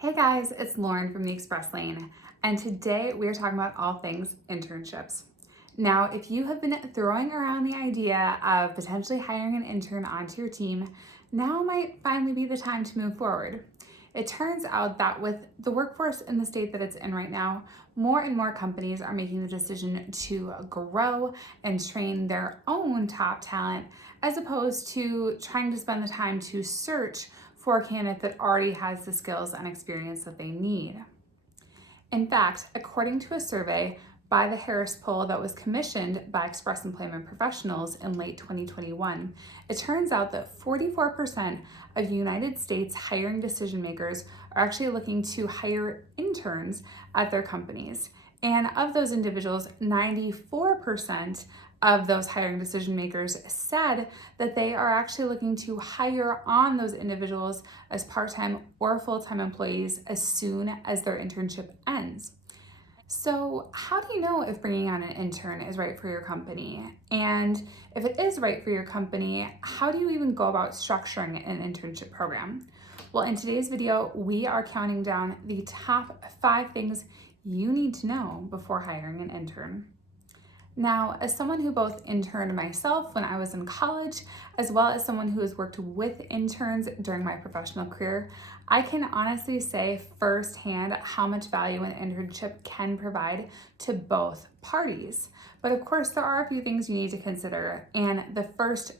Hey guys, it's Lauren from the Express Lane, and today we are talking about all things internships. Now, if you have been throwing around the idea of potentially hiring an intern onto your team, now might finally be the time to move forward. It turns out that with the workforce in the state that it's in right now, more and more companies are making the decision to grow and train their own top talent as opposed to trying to spend the time to search for a candidate that already has the skills and experience that they need. In fact, according to a survey by the Harris Poll that was commissioned by Express Employment Professionals in late 2021, it turns out that 44% of United States hiring decision makers are actually looking to hire interns at their companies. And of those individuals, 94% of those hiring decision makers said that they are actually looking to hire on those individuals as part-time or full-time employees as soon as their internship ends. So how do you know if bringing on an intern is right for your company? And if it is right for your company, how do you even go about structuring an internship program? Well, in today's video, we are counting down the top 5 things you need to know before hiring an intern. Now, as someone who both interned myself when I was in college, as well as someone who has worked with interns during my professional career, I can honestly say firsthand how much value an internship can provide to both parties. But of course, there are a few things you need to consider. And the first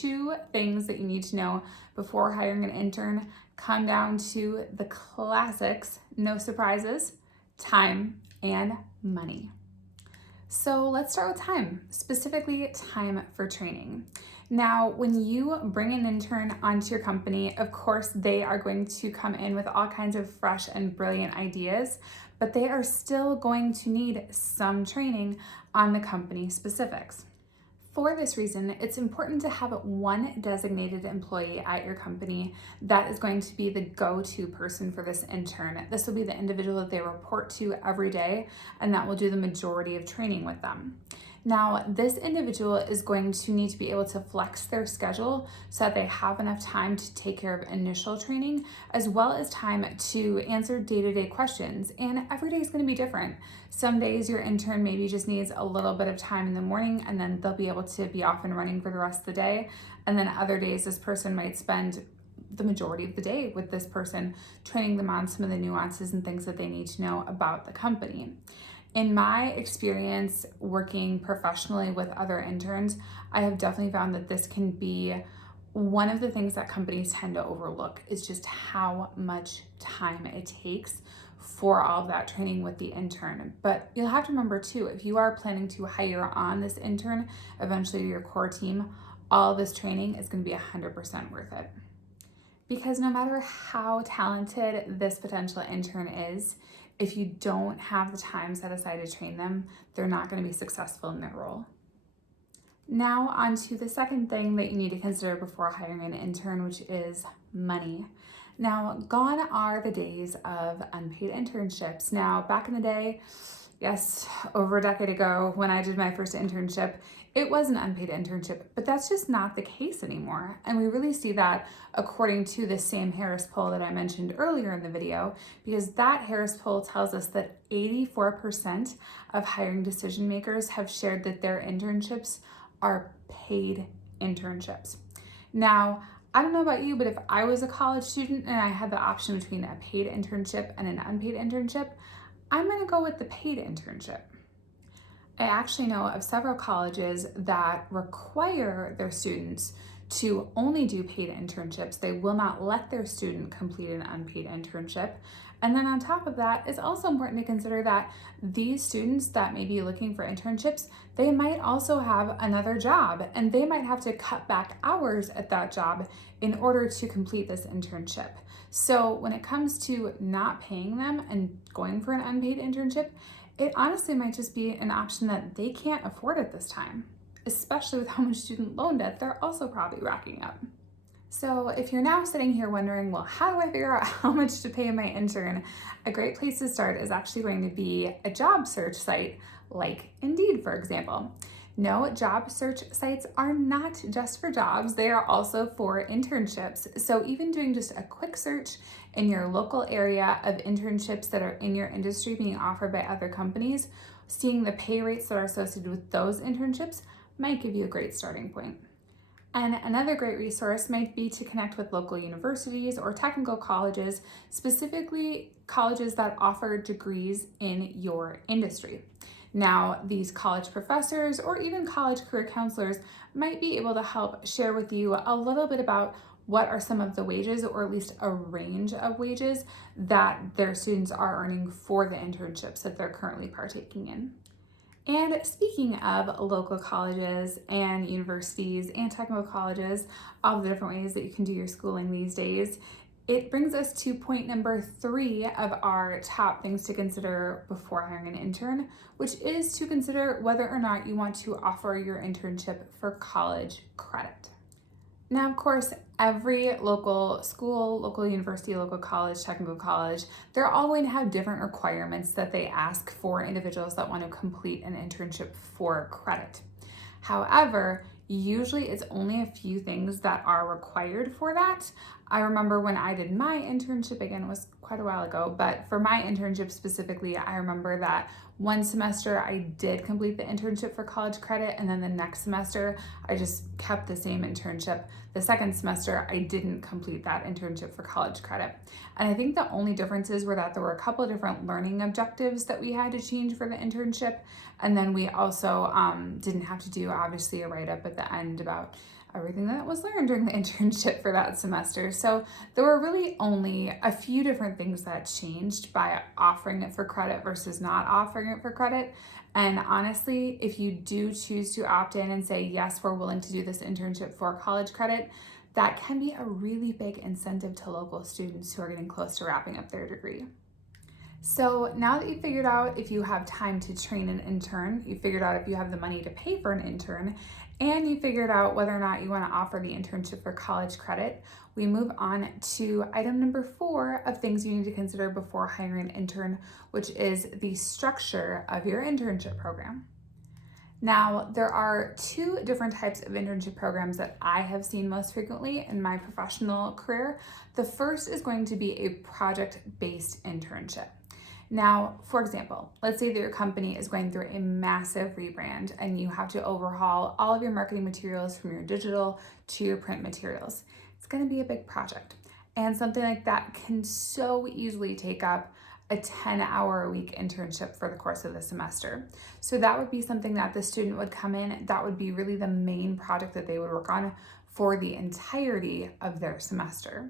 2 things that you need to know before hiring an intern come down to the classics, no surprises, time and money. So let's start with time, specifically time for training. Now, when you bring an intern onto your company, of course, they are going to come in with all kinds of fresh and brilliant ideas, but they are still going to need some training on the company specifics. For this reason, it's important to have one designated employee at your company that is going to be the go-to person for this intern. This will be the individual that they report to every day, and that will do the majority of training with them. Now, this individual is going to need to be able to flex their schedule so that they have enough time to take care of initial training, as well as time to answer day-to-day questions. And every day is going to be different. Some days your intern maybe just needs a little bit of time in the morning, and then they'll be able to be off and running for the rest of the day. And then other days, this person might spend the majority of the day with this person, training them on some of the nuances and things that they need to know about the company. In my experience working professionally with other interns, I have definitely found that this can be one of the things that companies tend to overlook is just how much time it takes for all of that training with the intern. But you'll have to remember too, if you are planning to hire on this intern, eventually your core team, all of this training is going to be 100% worth it. Because no matter how talented this potential intern is, if you don't have the time set aside to train them, they're not going to be successful in their role. Now on to the second thing that you need to consider before hiring an intern, which is money. Now, gone are the days of unpaid internships. Now, back in the day, yes, over a decade ago when I did my first internship, it was an unpaid internship, but that's just not the case anymore. And we really see that according to the same Harris poll that I mentioned earlier in the video, because that Harris poll tells us that 84% of hiring decision makers have shared that their internships are paid internships. Now, I don't know about you, but if I was a college student and I had the option between a paid internship and an unpaid internship, I'm gonna go with the paid internship. I actually know of several colleges that require their students to only do paid internships. They will not let their student complete an unpaid internship. And then on top of that, it's also important to consider that these students that may be looking for internships, they might also have another job and they might have to cut back hours at that job in order to complete this internship. So when it comes to not paying them and going for an unpaid internship, it honestly might just be an option that they can't afford at this time, especially with how much student loan debt they're also probably racking up. So if you're now sitting here wondering, well, how do I figure out how much to pay my intern? A great place to start is actually going to be a job search site like Indeed, for example. No, job search sites are not just for jobs, they are also for internships. So even doing just a quick search in your local area of internships that are in your industry being offered by other companies, seeing the pay rates that are associated with those internships might give you a great starting point. And another great resource might be to connect with local universities or technical colleges, specifically colleges that offer degrees in your industry. Now, these college professors or even college career counselors might be able to help share with you a little bit about what are some of the wages, or at least a range of wages, that their students are earning for the internships that they're currently partaking in. And speaking of local colleges and universities and technical colleges, all the different ways that you can do your schooling these days, it brings us to point number 3 of our top things to consider before hiring an intern, which is to consider whether or not you want to offer your internship for college credit. Now, of course, every local school, local university, local college, technical college, they're all going to have different requirements that they ask for individuals that want to complete an internship for credit. However, usually it's only a few things that are required for that. I remember when I did my internship, again, it was quite a while ago, but for my internship specifically, I remember that one semester I did complete the internship for college credit, and then the next semester I just kept the same internship. The second semester I didn't complete that internship for college credit. And I think the only differences were that there were a couple of different learning objectives that we had to change for the internship, and then we also didn't have to do, obviously, a write-up at the end about everything that was learned during the internship for that semester. So there were really only a few different things that changed by offering it for credit versus not offering it for credit. And honestly, if you do choose to opt in and say, yes, we're willing to do this internship for college credit, that can be a really big incentive to local students who are getting close to wrapping up their degree. So now that you've figured out if you have time to train an intern, you figured out if you have the money to pay for an intern, and you figured out whether or not you want to offer the internship for college credit, we move on to item number 4 of things you need to consider before hiring an intern, which is the structure of your internship program. Now, there are 2 different types of internship programs that I have seen most frequently in my professional career. The first is going to be a project-based internship. Now, for example, let's say that your company is going through a massive rebrand and you have to overhaul all of your marketing materials from your digital to your print materials. It's going to be a big project, and something like that can so easily take up a 10-hour-a-week internship for the course of the semester. So that would be something that the student would come in, that would be really the main project that they would work on for the entirety of their semester.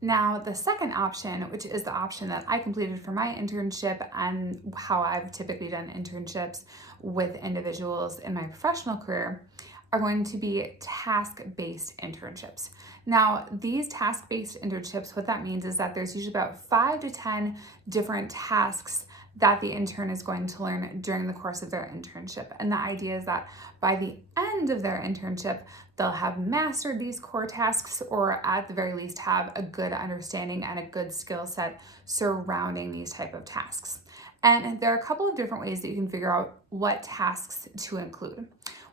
Now, the second option, which is the option that I completed for my internship and how I've typically done internships with individuals in my professional career, are going to be task-based internships. Now, these task-based internships, what that means is that there's usually about 5 to 10 different tasks that the intern is going to learn during the course of their internship. And the idea is that by the end of their internship, they'll have mastered these core tasks, or at the very least have a good understanding and a good skill set surrounding these type of tasks. And there are a couple of different ways that you can figure out what tasks to include.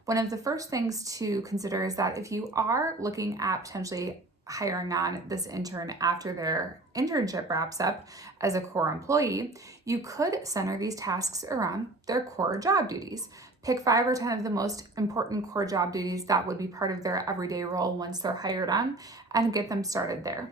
One of the first things to consider is that if you are looking at potentially hiring on this intern after their internship wraps up as a core employee, you could center these tasks around their core job duties. Pick 5 or 10 of the most important core job duties that would be part of their everyday role once they're hired on, and get them started there.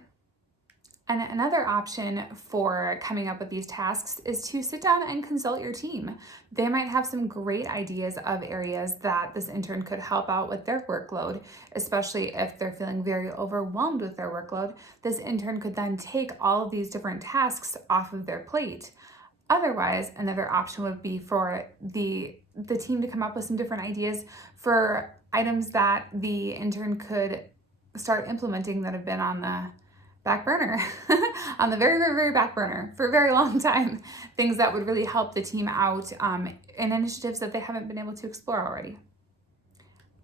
And another option for coming up with these tasks is to sit down and consult your team. They might have some great ideas of areas that this intern could help out with their workload, especially if they're feeling very overwhelmed with their workload. This intern could then take all of these different tasks off of their plate. Otherwise, another option would be for the team to come up with some different ideas for items that the intern could start implementing that have been on the back burner, on the very, very, very back burner for a very long time. Things that would really help the team out in initiatives that they haven't been able to explore already.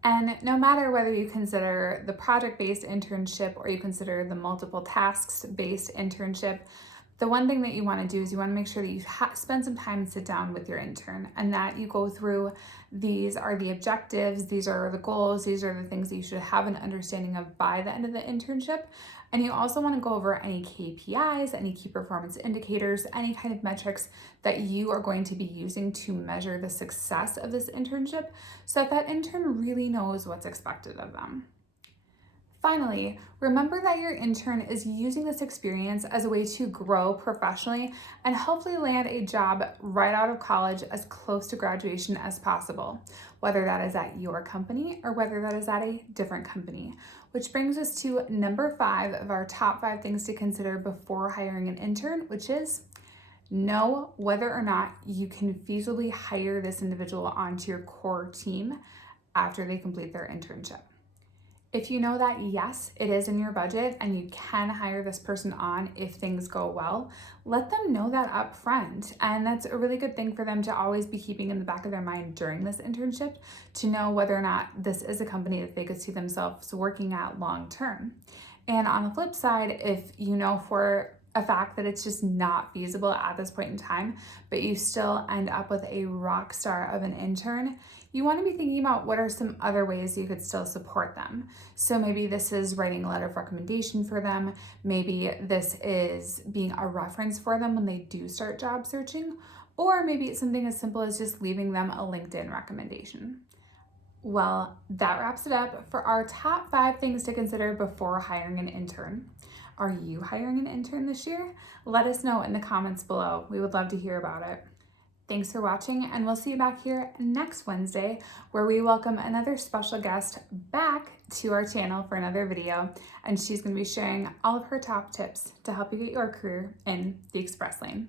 And no matter whether you consider the project-based internship or you consider the multiple tasks-based internship, The one thing that you want to do is you want to make sure that you spend some time and sit down with your intern, and that you go through, these are the objectives, these are the goals, these are the things that you should have an understanding of by the end of the internship. And you also want to go over any KPIs, any key performance indicators, any kind of metrics that you are going to be using to measure the success of this internship, so that intern really knows what's expected of them. Finally, remember that your intern is using this experience as a way to grow professionally and hopefully land a job right out of college as close to graduation as possible, whether that is at your company or whether that is at a different company. Which brings us to number 5 of our top 5 things to consider before hiring an intern, which is know whether or not you can feasibly hire this individual onto your core team after they complete their internship. If you know that, yes, it is in your budget and you can hire this person on if things go well, let them know that up front. And that's a really good thing for them to always be keeping in the back of their mind during this internship, to know whether or not this is a company that they could see themselves working at long term. And on the flip side, if you know for a fact that it's just not feasible at this point in time, but you still end up with a rock star of an intern, you want to be thinking about what are some other ways you could still support them. So maybe this is writing a letter of recommendation for them. Maybe this is being a reference for them when they do start job searching, or maybe it's something as simple as just leaving them a LinkedIn recommendation. Well, that wraps it up for our top 5 things to consider before hiring an intern. Are you hiring an intern this year? Let us know in the comments below. We would love to hear about it. Thanks for watching, and we'll see you back here next Wednesday, where we welcome another special guest back to our channel for another video, and she's going to be sharing all of her top tips to help you get your career in the express lane.